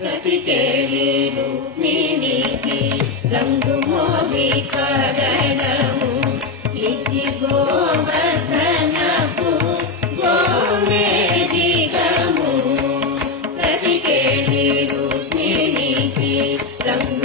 ప్రతికేళి రుక్మిణికి రంగు మోవి పగడము ఇది గోవర్ధనపు గోమేధికము ప్రతికేళి రుక్మిణికి రంగు